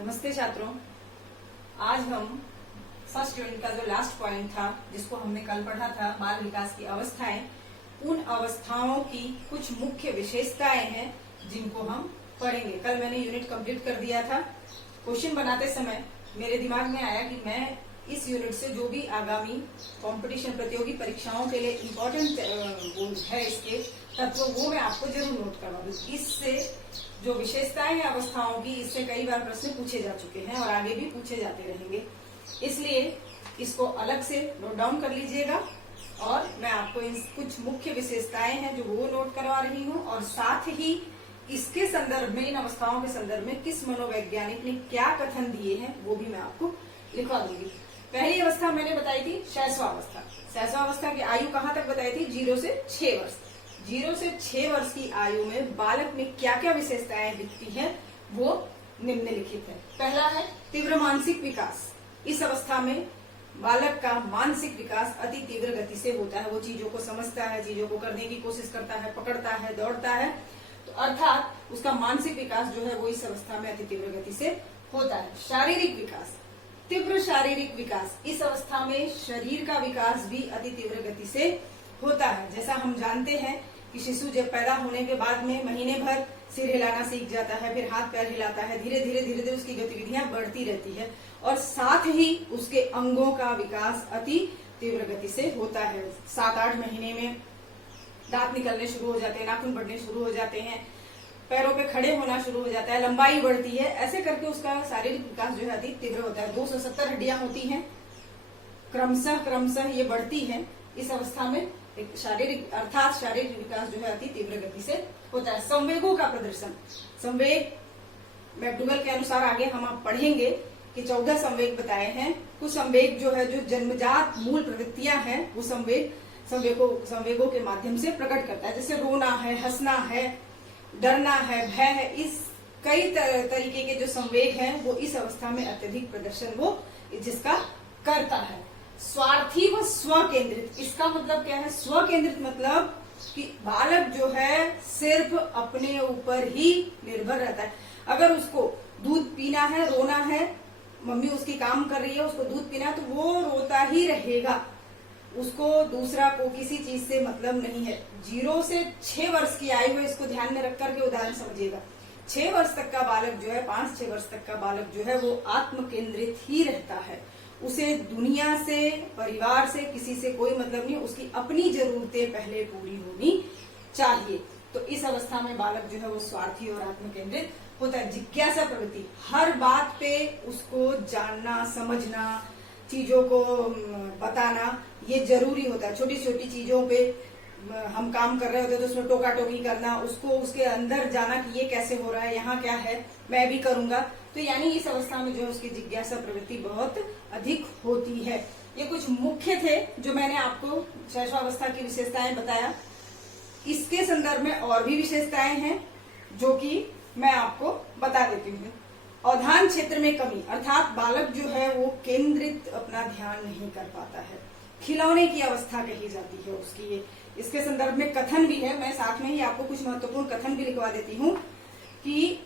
नमस्ते छात्रों। आज हम फर्स्ट यूनिट का जो लास्ट पॉइंट था जिसको हमने कल पढ़ा था, बाल विकास की अवस्थाएं, उन अवस्थाओं की कुछ मुख्य विशेषताएं हैं जिनको हम पढ़ेंगे। कल मैंने यूनिट कंप्लीट कर दिया था। क्वेश्चन बनाते समय मेरे दिमाग में आया कि मैं इस यूनिट से जो भी आगामी कंपटीशन प्रतियोगी परीक्षाओं के लिए इम्पोर्टेंट है इसके तत्व, वो मैं आपको जरूर नोट करवा दूं। इससे जो विशेषताएं हैं अवस्थाओं की, इससे कई बार प्रश्न पूछे जा चुके हैं और आगे भी पूछे जाते रहेंगे, इसलिए इसको अलग से नोट डाउन कर लीजिएगा। और मैं आपको इन कुछ मुख्य विशेषताएं हैं जो वो नोट करवा रही हूँ, और साथ ही इसके संदर्भ में, इन अवस्थाओं के संदर्भ में किस मनोवैज्ञानिक ने क्या कथन दिए हैं वो भी मैं आपको लिखवा दूंगी। पहली अवस्था मैंने बताई थी शैशवावस्था। शैशवावस्था की आयु कहाँ तक बताई थी? 0 से 6 वर्ष। 0 से 6 वर्ष की आयु में बालक में क्या क्या विशेषताएं दिखती हैं वो निम्नलिखित है। पहला है तीव्र मानसिक विकास। इस अवस्था में बालक का मानसिक विकास अति तीव्र गति से होता है। वो चीजों को समझता है, चीजों को करने की कोशिश करता है, पकड़ता है, दौड़ता है, तो अर्थात उसका मानसिक विकास जो है वो इस अवस्था में अति तीव्र गति से होता है। शारीरिक विकास, तीव्र शारीरिक विकास। इस अवस्था में शरीर का विकास भी अति तीव्र गति से होता है। जैसा हम जानते हैं कि शिशु जब पैदा होने के बाद में महीने भर सिर हिलाना सीख जाता है, फिर हाथ पैर हिलाता है, धीरे धीरे उसकी गतिविधियां बढ़ती रहती है, और साथ ही उसके अंगों का विकास अति तीव्र गति से होता है। 7-8 महीने में दांत निकलने शुरू हो जाते हैं, नाखून बढ़ने शुरू हो जाते हैं, पैरों पे खड़े होना शुरू हो जाता है, लंबाई बढ़ती है। ऐसे करके उसका शारीरिक विकास जो है अति तीव्र होता है। 270 हड्डियां होती हैं, क्रमशः ये बढ़ती हैं। इस अवस्था में एक शारीरिक अर्थात शारीरिक विकास जो है अति तीव्र गति से होता है। संवेगों का प्रदर्शन, संवेग मैकडूगल के अनुसार आगे हम आप पढ़ेंगे कि 14 संवेग बताए हैं। कुछ संवेग जो है जो जन्मजात मूल प्रवृत्तियां हैं वो संवेगों के माध्यम से प्रकट करता है। जैसे रोना है, हंसना है, डरना है, भय है, इस कई तरीके के जो संवेग हैं वो इस अवस्था में अत्यधिक प्रदर्शन वो जिसका करता है। स्वार्थी व स्वकेंद्रित, इसका मतलब क्या है? स्वकेंद्रित मतलब कि बालक जो है सिर्फ अपने ऊपर ही निर्भर रहता है। अगर उसको दूध पीना है, रोना है, मम्मी उसकी काम कर रही है, उसको दूध पीना है, तो वो रोता ही रहेगा, उसको दूसरा को किसी चीज से मतलब नहीं है। 0 से 6 वर्ष की आयु है, इसको ध्यान में रख करके उदाहरण समझिएगा। 6 वर्ष तक का बालक जो है, 5-6 वर्ष तक का बालक जो है वो आत्म केंद्रित ही रहता है। उसे दुनिया से, परिवार से, किसी से कोई मतलब नहीं, उसकी अपनी जरूरतें पहले पूरी होनी चाहिए। तो इस अवस्था में बालक जो है वो स्वार्थी और आत्म केंद्रित होता है। जिज्ञासा प्रवृत्ति, हर बात पे उसको जानना, समझना, चीजों को बताना ये जरूरी होता है। छोटी छोटी चीजों पे हम काम कर रहे होते हैं तो उसमें टोका टोकी करना, उसको उसके अंदर जाना कि ये कैसे हो रहा है, यहाँ क्या है, मैं भी करूंगा। तो यानी इस अवस्था में जो है उसकी जिज्ञासा प्रवृत्ति बहुत अधिक होती है। ये कुछ मुख्य थे जो मैंने आपको शैशवावस्था की विशेषताएं बताया। इसके संदर्भ में और भी विशेषताएं हैं जो कि मैं आपको बता देती हूँ। अवधान क्षेत्र में कमी, अर्थात बालक जो है वो केंद्रित अपना ध्यान नहीं कर पाता है। खिलौने की अवस्था कही जाती है उसकी। ये इसके संदर्भ में कथन भी है, मैं साथ में ही आपको कुछ महत्वपूर्ण कथन भी लिखवा देती हूँ कि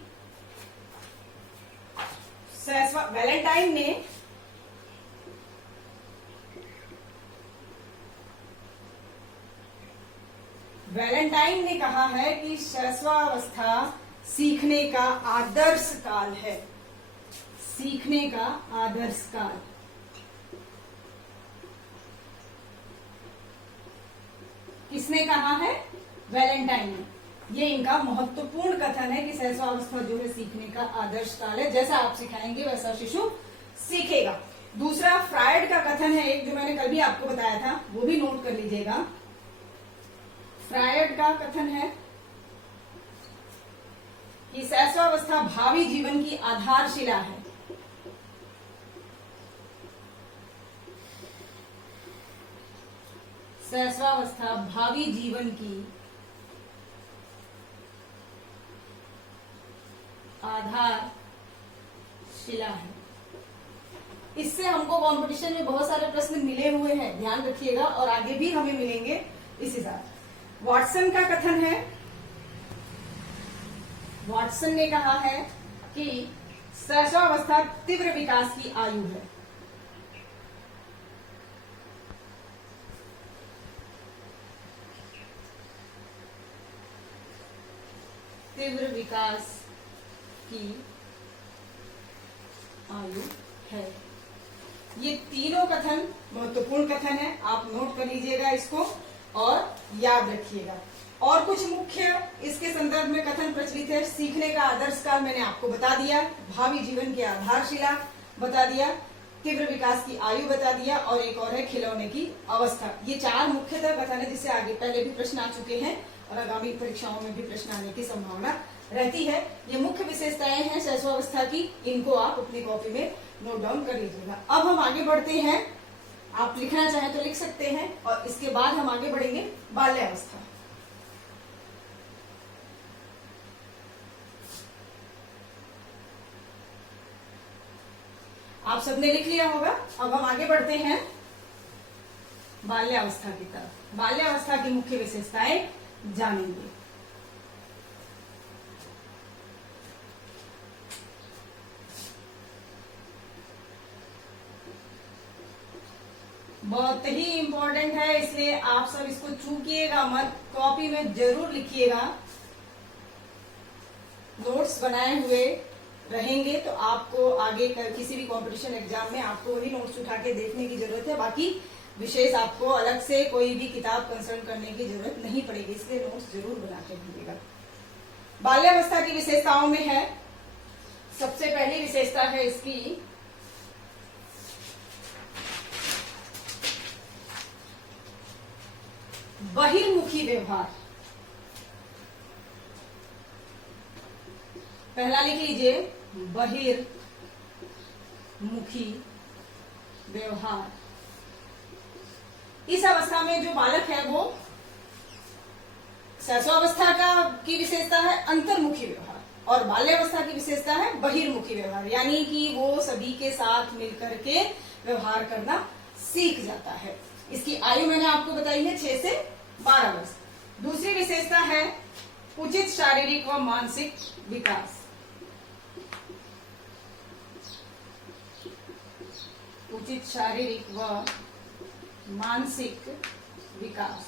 वैलेंटाइन ने कहा है कि शैशवावस्था सीखने का आदर्श काल है। सीखने का आदर्श काल। किसने कहा है? वैलेंटाइन ने। ये इनका महत्वपूर्ण कथन है कि शैशवावस्था जो है सीखने का आदर्श काल है। जैसा आप सिखाएंगे वैसा शिशु सीखेगा। दूसरा फ्रायड का कथन है, एक जो मैंने कल भी आपको बताया था, वो भी नोट कर लीजिएगा। फ्रायड का कथन है कि शैशवावस्था भावी जीवन की आधारशिला है। शैशवावस्था भावी जीवन की आधारशिला है। इससे हमको कंपटीशन में बहुत सारे प्रश्न मिले हुए हैं, ध्यान रखिएगा, और आगे भी हमें मिलेंगे इसी साथ। वॉटसन का कथन है, वॉटसन ने कहा है कि शैशवावस्था तीव्र विकास की आयु है। तीव्र विकास की आयु है। ये तीनों कथन महत्वपूर्ण कथन है, आप नोट कर लीजिएगा इसको और याद रखिएगा। और कुछ मुख्य इसके संदर्भ में कथन प्रचलित है। सीखने का आदर्श काल मैंने आपको बता दिया, भावी जीवन की आधारशिला बता दिया, तीव्र विकास की आयु बता दिया, और एक और है खिलौने की अवस्था। ये चार मुख्यतः कथन है जिससे आगे पहले भी प्रश्न आ चुके हैं और आगामी परीक्षाओं में भी प्रश्न आने की संभावना रहती है। ये मुख्य विशेषताएं हैं शैशवावस्था की, इनको आप अपनी कॉपी में नोट डाउन कर लीजिएगा। अब हम आगे बढ़ते हैं, आप लिखना चाहें तो लिख सकते हैं, और इसके बाद हम आगे बढ़ेंगे बाल्यावस्था। आप सबने लिख लिया होगा। अब हम आगे बढ़ते हैं बाल्यावस्था की तरफ। बाल्यावस्था की मुख्य विशेषताएं जानेंगे। बहुत ही इंपॉर्टेंट है, इसलिए आप सब इसको चूकिएगा मत, कॉपी में जरूर लिखिएगा। नोट्स बनाए हुए रहेंगे तो आपको आगे किसी भी कंपटीशन एग्जाम में आपको वही नोट्स उठा के देखने की जरूरत है। बाकी विशेष आपको अलग से कोई भी किताब कंसल्ट करने की जरूरत नहीं पड़ेगी, इसलिए नोट्स जरूर बना के रखिएगा। बाल्यावस्था की विशेषताओं में है, सबसे पहली विशेषता है इसकी बहिर्मुखी व्यवहार। पहला लिख लीजिए, बहिर्मुखी व्यवहार। इस अवस्था में जो बालक है वो शैशवावस्था की विशेषता है अंतर्मुखी व्यवहार, और बाल्यावस्था की विशेषता है बहिर्मुखी व्यवहार, यानी कि वो सभी के साथ मिलकर के व्यवहार करना सीख जाता है। इसकी आयु मैंने आपको बताई है 6 से 12 वर्ष। दूसरी विशेषता है उचित शारीरिक व मानसिक विकास। उचित शारीरिक व मानसिक विकास,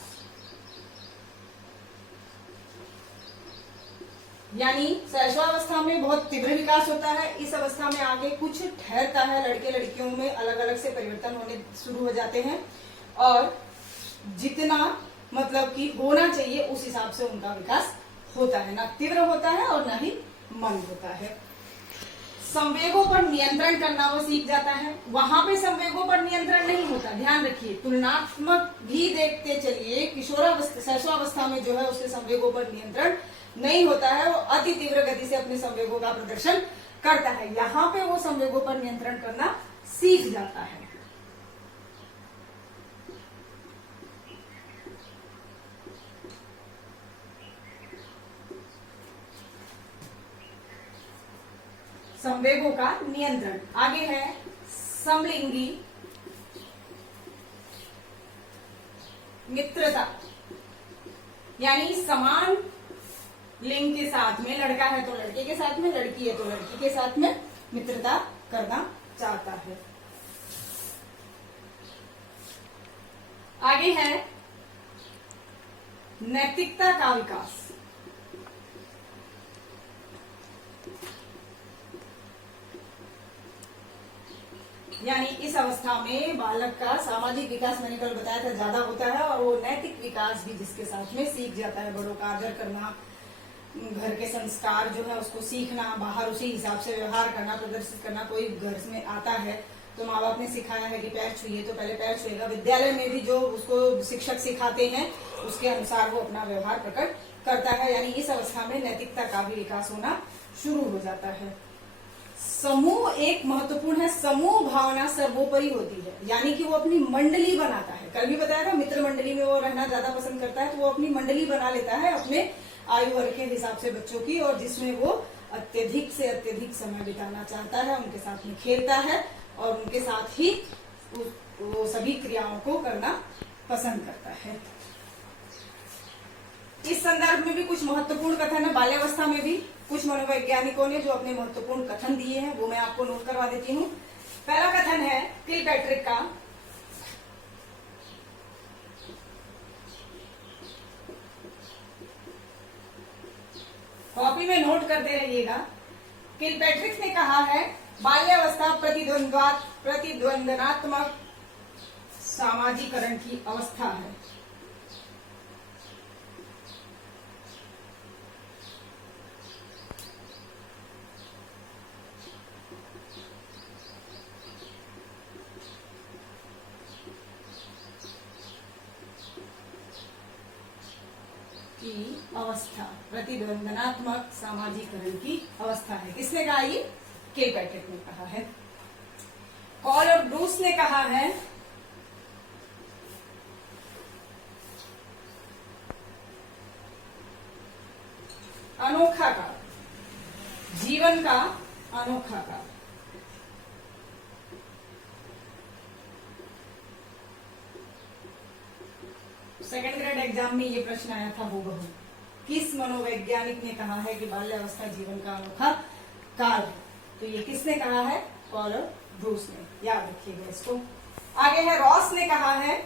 यानी शैशवावस्था में बहुत तीव्र विकास होता है। इस अवस्था में आगे कुछ ठहरता है, लड़के लड़कियों में अलग अलग से परिवर्तन होने शुरू हो जाते हैं, और जितना मतलब कि होना चाहिए उस हिसाब से उनका विकास होता है, ना तीव्र होता है और ना ही मंद होता है। संवेगों पर नियंत्रण करना वो सीख जाता है। वहां पे संवेगों पर नियंत्रण नहीं होता, ध्यान रखिए, तुलनात्मक भी देखते चलिए। किशोरावस्था शैशवावस्था में जो है उसके संवेगों पर नियंत्रण नहीं होता है, वो अति तीव्र गति से अपने संवेगों का प्रदर्शन करता है। यहाँ पे वो संवेगों पर नियंत्रण करना सीख जाता है। संवेगों का नियंत्रण। आगे है समलिंगी मित्रता, यानी समान लिंग के साथ में, लड़का है तो लड़के के साथ में, लड़की है तो लड़की के साथ में मित्रता करना चाहता है। आगे है नैतिकता का विकास। यानी इस अवस्था में बालक का सामाजिक विकास मैंने कल बताया था ज्यादा होता है, और वो नैतिक विकास भी जिसके साथ में सीख जाता है। बड़ों का आदर करना, घर के संस्कार जो है उसको सीखना, बाहर उसी हिसाब से व्यवहार करना, प्रदर्शित करना। कोई घर में आता है तो माँ बाप ने सिखाया है कि पैर छुइए तो पहले पैर छुएगा। विद्यालय में भी जो उसको शिक्षक सिखाते हैं उसके अनुसार वो अपना व्यवहार प्रकट करता है। यानी इस अवस्था में नैतिकता का भी विकास होना शुरू हो जाता है। समूह एक महत्वपूर्ण है, समूह भावना सर्वोपरि होती है, यानी कि वो अपनी मंडली बनाता है। कल भी बताया था मित्र मंडली में वो रहना ज्यादा पसंद करता है, तो वो अपनी मंडली बना लेता है अपने आयु वर्ग के हिसाब से बच्चों की, और जिसमें वो अत्यधिक से अत्यधिक समय बिताना चाहता है, उनके साथ में खेलता है और उनके साथ ही वो सभी क्रियाओं को करना पसंद करता है। इस संदर्भ में भी कुछ महत्वपूर्ण कथन है बाल्यावस्था में भी। कुछ मनोवैज्ञानिकों ने जो अपने महत्वपूर्ण कथन दिए हैं वो मैं आपको नोट करवा देती हूँ। पहला कथन है किलपैट्रिक का, कॉपी में नोट करते रहिएगा। किलपैट्रिक ने कहा है बाल्यावस्था प्रतिद्वंदनात्मक सामाजिकरण की अवस्था है। की अवस्था प्रतिद्वंदनात्मक सामाजिकरण की अवस्था है। किसने कहा? ये किलपैट्रिक ने कहा है। कॉल और ब्रूस ने कहा है अनोखा काल, जीवन का अनोखा काल। सेकेंड ग्रेड एग्जाम में ये प्रश्न आया था हूबहू। किस मनोवैज्ञानिक ने कहा है कि बाल्यावस्था जीवन का अनोखा काल है? तो ये किसने कहा है? कॉल और ब्रूस ने। याद रखिएगा इसको। आगे है रॉस ने कहा है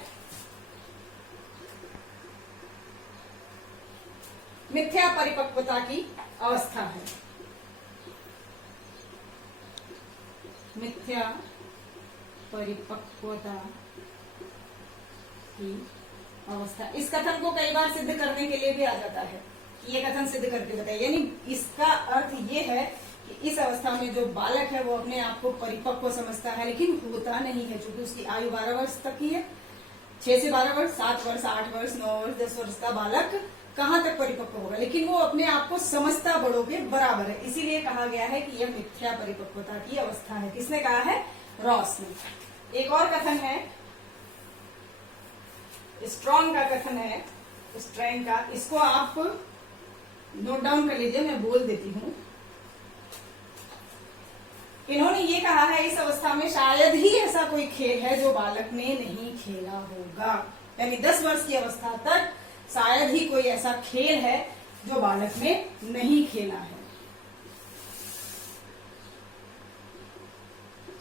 मिथ्या परिपक्वता की अवस्था है। मिथ्या परिपक्वता की अवस्था। इस कथन को कई बार सिद्ध करने के लिए भी आ जाता है कि ये कथन सिद्ध करके बताइए, यानी इसका अर्थ ये है कि इस अवस्था में जो बालक है वो अपने आप को परिपक्व समझता है, लेकिन होता नहीं है, क्योंकि उसकी आयु 12 वर्ष तक की है। 6 से 12 वर्ष, 7 वर्ष, 8 वर्ष, 9 वर्ष, 10 वर्ष का बालक कहाँ तक परिपक्व होगा, लेकिन वो अपने आप को समझता बड़ों के बराबर है। इसीलिए कहा गया है कि यह मिथ्या परिपक्वता की अवस्था है। किसने कहा है? रॉस ने। एक और कथन है, स्ट्रॉन्ग का कथन है, स्ट्रैंग का। इसको आप नोट डाउन कर लीजिए, मैं बोल देती हूँ। इन्होंने ये कहा है इस अवस्था में शायद ही ऐसा कोई खेल है जो बालक ने नहीं खेला होगा, यानी 10 वर्ष की अवस्था तक शायद ही कोई ऐसा खेल है जो बालक ने नहीं खेला है।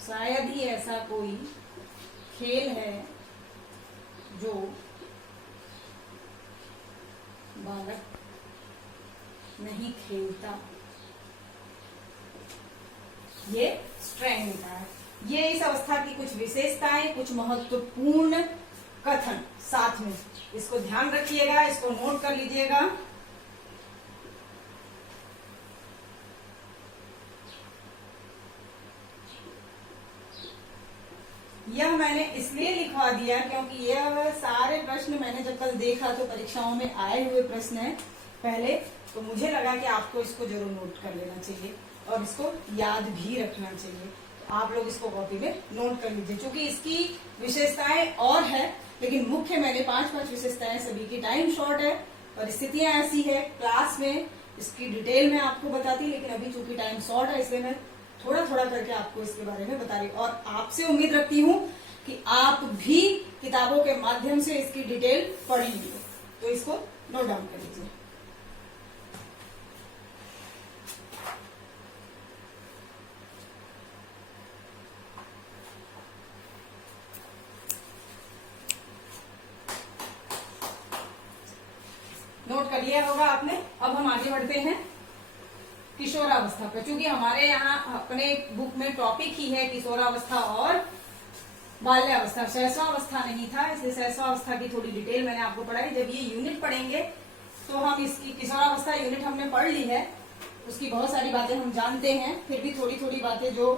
शायद ही ऐसा कोई खेल है जो बालक नहीं खेलता। ये स्ट्रैंग का है। ये इस अवस्था की कुछ विशेषताएं, कुछ महत्वपूर्ण कथन साथ में, इसको ध्यान रखिएगा, इसको नोट कर लीजिएगा। यह मैंने इसलिए लिखवा दिया क्योंकि यह सारे प्रश्न मैंने जब कल देखा तो परीक्षाओं में आए हुए प्रश्न है पहले, तो मुझे लगा कि आपको इसको जरूर नोट कर लेना चाहिए और इसको याद भी रखना चाहिए। तो आप लोग इसको कॉपी में नोट कर लीजिए, क्योंकि इसकी विशेषताएं और है, लेकिन मुख्य मैंने 5 विशेषताएं, सभी की टाइम शॉर्ट है, परिस्थितियां ऐसी है, क्लास में इसकी डिटेल में आपको बताती, लेकिन अभी चूंकि टाइम शॉर्ट है इसलिए मैं थोड़ा थोड़ा करके आपको इसके बारे में बता रही हूँ। और आपसे उम्मीद रखती हूँ कि आप भी किताबों के माध्यम से इसकी डिटेल पढ़ेंगे, तो इसको नोट डाउन कर लीजिए। नोट कर लिया होगा आपने। अब हम आगे बढ़ते हैं किशोरावस्था पर। चूंकि हमारे यहाँ अपने बुक में टॉपिक ही है किशोरावस्था और बाल्यावस्था, शैशवावस्था नहीं था, इसलिए शैशवावस्था की थोड़ी डिटेल मैंने आपको पढ़ाई। जब ये यूनिट पढ़ेंगे तो हम इसकी किशोरावस्था यूनिट हमने पढ़ ली है, उसकी बहुत सारी बातें हम जानते हैं, फिर भी थोड़ी थोड़ी बातें जो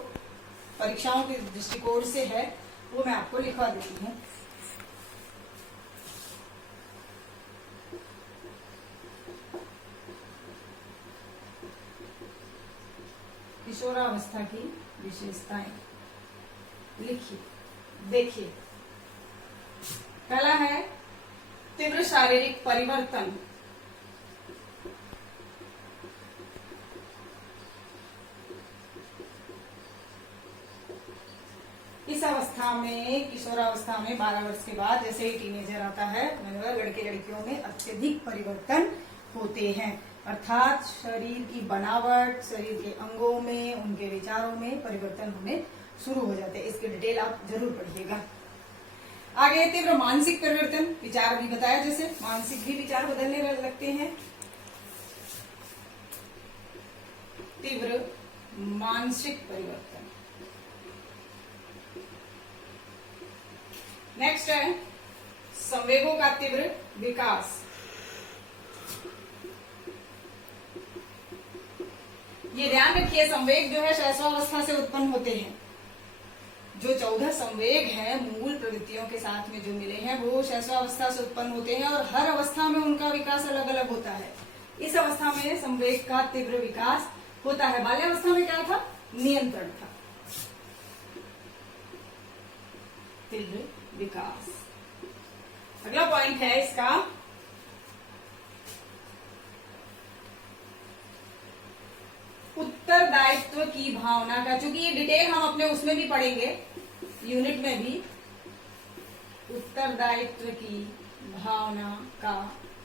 परीक्षाओं के दृष्टिकोण से है वो मैं आपको लिखवा देती हूँ। किशोरावस्था की विशेषताएं लिखिए, देखिए। पहला है तीव्र शारीरिक परिवर्तन। इस अवस्था में, किशोरावस्था में 12 वर्ष के बाद जैसे ही टीनेजर आता है, मैंने बोला लड़के लड़कियों में अत्यधिक परिवर्तन होते हैं। अर्थात शरीर की बनावट, शरीर के अंगों में, उनके विचारों में परिवर्तन होने शुरू हो जाते हैं। इसकी डिटेल आप जरूर पढ़िएगा। आगे तीव्र मानसिक परिवर्तन, विचार भी बताया, जैसे मानसिक भी विचार बदलने लगते हैं। तीव्र मानसिक परिवर्तन। नेक्स्ट है संवेगों का तीव्र विकास। ये ध्यान रखिए, संवेग जो है शैशवावस्था से उत्पन्न होते हैं। जो 14 संवेग हैं मूल प्रवृत्तियों के साथ में जो मिले हैं वो शैशवावस्था से उत्पन्न होते हैं और हर अवस्था में उनका विकास अलग अलग होता है। इस अवस्था में संवेग का तीव्र विकास होता है। बाल्यावस्था में क्या था? नियंत्रण था। तीव्र विकास। अगला पॉइंट है इसका उत्तरदायित्व की भावना का, चूंकि ये डिटेल हम अपने उसमें भी पढ़ेंगे, यूनिट में भी। उत्तरदायित्व की भावना का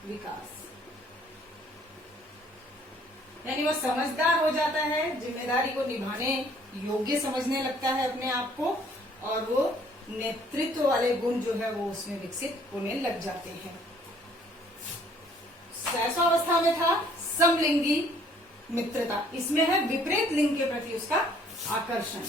विकास, यानी वो समझदार हो जाता है, जिम्मेदारी को निभाने योग्य समझने लगता है अपने आप को, और वो नेतृत्व वाले गुण जो है वो उसमें विकसित होने लग जाते हैं। शैशवावस्था में था समलिंगी मित्रता, इसमें है विपरीत लिंग के प्रति उसका आकर्षण।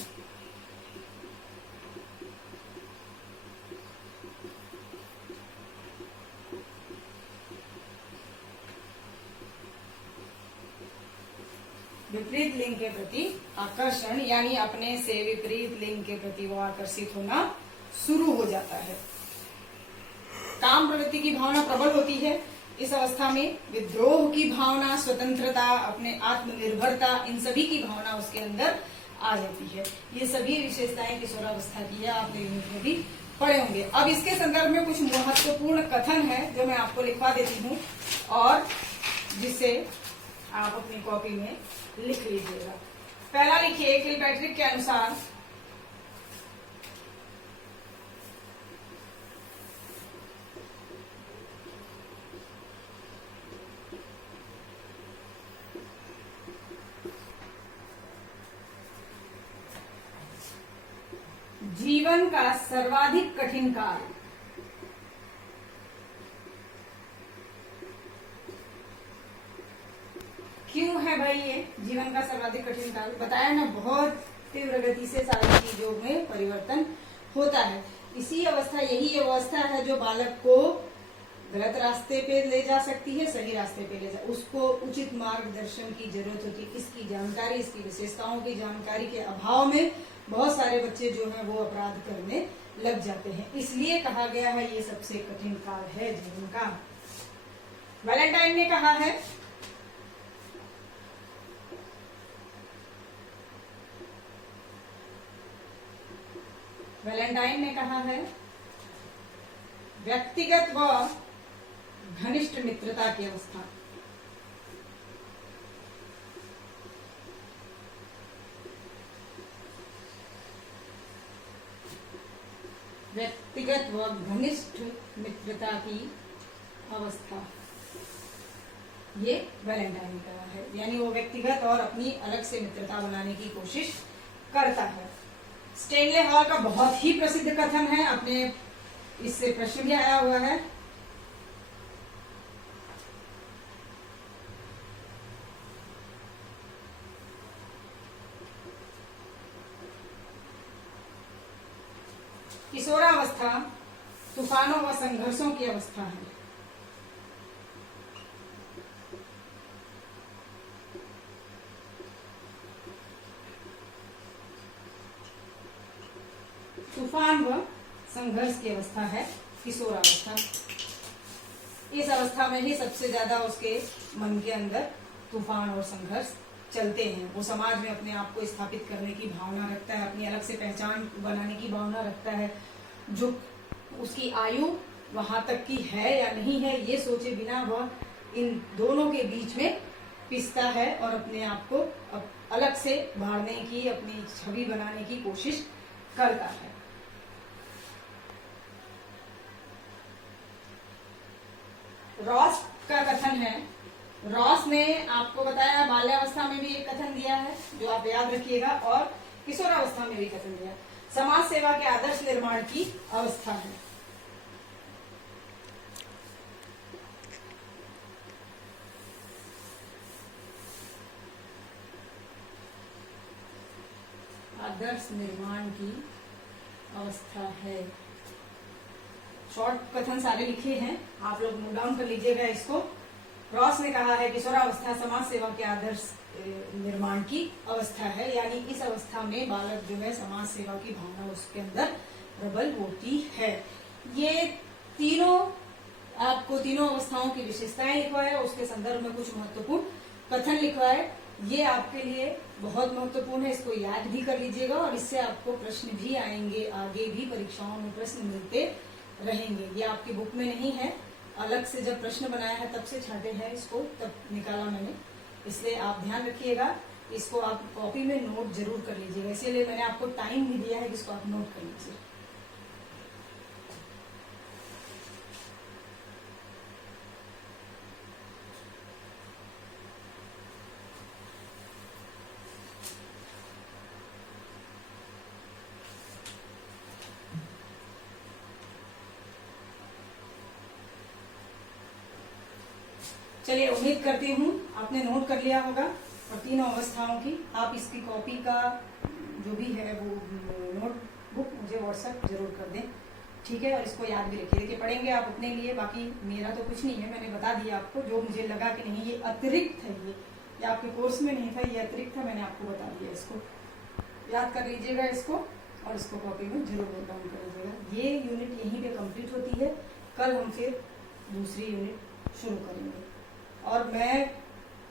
विपरीत लिंग के प्रति आकर्षण, यानी अपने से विपरीत लिंग के प्रति वो आकर्षित होना शुरू हो जाता है। काम प्रवृत्ति की भावना प्रबल होती है इस अवस्था में। विद्रोह की भावना, स्वतंत्रता, अपने आत्मनिर्भरता, इन सभी की भावना उसके अंदर आ जाती है। ये सभी विशेषताएं किशोरावस्था की है, आपने यूनिट में भी पढ़े होंगे। अब इसके संदर्भ में कुछ महत्वपूर्ण कथन है जो मैं आपको लिखवा देती हूँ और जिसे आप अपनी कॉपी में लिख लीजिएगा। पहला लिखिए, किलपैट्रिक के अनुसार जीवन का सर्वाधिक कठिन काल क्यों है भाई? ये जीवन का सर्वाधिक कठिन काल बताया ना, बहुत तीव्र गति से सारी चीजों में परिवर्तन होता है। इसी अवस्था, यही अवस्था है जो बालक को गलत रास्ते पे ले जा सकती है, सही रास्ते पे ले जा, उसको उचित मार्गदर्शन की जरूरत होती है। इसकी जानकारी, इसकी विशेषताओं की जानकारी के अभाव में बहुत सारे बच्चे जो है वो अपराध करने लग जाते हैं। इसलिए कहा गया है ये सबसे कठिन काल है जीवन का। वैलेंटाइन ने कहा है, वैलेंटाइन ने कहा है व्यक्तिगत व घनिष्ठ मित्रता की अवस्था। व्यक्तिगत व घनिष्ठ मित्रता की अवस्था, ये वैलेंटाइन ने कहा है, यानी वो व्यक्तिगत और अपनी अलग से मित्रता बनाने की कोशिश करता है। स्टेनले हॉल का बहुत ही प्रसिद्ध कथन है, अपने इससे प्रश्न भी आया हुआ है। किशोरावस्था तूफानों व संघर्षों की अवस्था है। तूफान व संघर्ष की अवस्था है किशोरावस्था। इस अवस्था में ही सबसे ज्यादा उसके मन के अंदर तूफान और संघर्ष चलते हैं। वो समाज में अपने आप को स्थापित करने की भावना रखता है, अपनी अलग से पहचान बनाने की भावना रखता है। जो उसकी आयु वहां तक की है या नहीं है ये सोचे बिना वह इन दोनों के बीच में पिसता है और अपने आप को अलग से उभारने की, अपनी छवि बनाने की कोशिश करता है। रॉस का कथन है रॉस ने आपको बताया बाल्यावस्था में भी एक कथन दिया है जो आप याद रखिएगा, और किशोरावस्था में भी कथन दिया। समाज सेवा के आदर्श निर्माण की अवस्था है। आदर्श निर्माण की अवस्था है। शॉर्ट कथन सारे लिखे हैं, आप लोग नोट डाउन कर लीजिएगा इसको। रॉस ने कहा है किशोरावस्था समाज सेवा के आदर्श निर्माण की अवस्था है, यानी इस अवस्था में बालक जो है समाज सेवा की भावना उसके अंदर प्रबल होती है। ये तीनों आपको तीनों अवस्थाओं की विशेषताएं लिखवाए, उसके संदर्भ में कुछ महत्वपूर्ण कथन लिखवाए। ये आपके लिए बहुत महत्वपूर्ण है, इसको याद भी कर लीजिएगा, और इससे आपको प्रश्न भी आएंगे, आगे भी परीक्षाओं में प्रश्न मिलते रहेंगे। ये आपकी बुक में नहीं है, अलग से जब प्रश्न बनाया है तब से छाटे हैं इसको, तब निकाला मैंने, इसलिए आप ध्यान रखिएगा। इसको आप कॉपी में नोट जरूर कर लीजिएगा, इसीलिए मैंने आपको टाइम भी दिया है कि इसको आप नोट कर लीजिए। चलिए, उम्मीद करती हूँ आपने नोट कर लिया होगा, और तीनों अवस्थाओं की आप इसकी कॉपी का जो भी है वो नोटबुक मुझे व्हाट्सएप जरूर कर दें, ठीक है। और इसको याद भी रखिए, देखिए पढ़ेंगे आप अपने लिए, बाकी मेरा तो कुछ नहीं है, मैंने बता दिया आपको जो मुझे लगा कि नहीं ये अतिरिक्त है, ये आपके कोर्स में नहीं था, ये अतिरिक्त था, मैंने आपको बता दिया। इसको याद कर लीजिएगा इसको, और इसको कॉपी में जरूर नोट डाउन कर लीजिएगा। ये यूनिट यहीं पे कंप्लीट होती है, कल हम फिर दूसरी यूनिट शुरू करेंगे। और मैं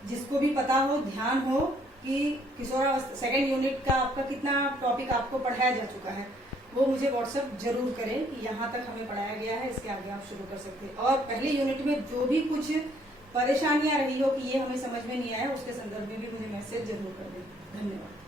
जिसको भी पता हो, ध्यान हो कि किशोरावस्था सेकेंड यूनिट का आपका कितना टॉपिक आपको पढ़ाया जा चुका है, वो मुझे व्हाट्सएप जरूर करें कि यहाँ तक हमें पढ़ाया गया है, इसके आगे आप शुरू कर सकते हैं। और पहले यूनिट में जो भी कुछ परेशानियां रही हो कि ये हमें समझ में नहीं आया, उसके संदर्भ में भी मुझे मैसेज जरूर कर दें। धन्यवाद।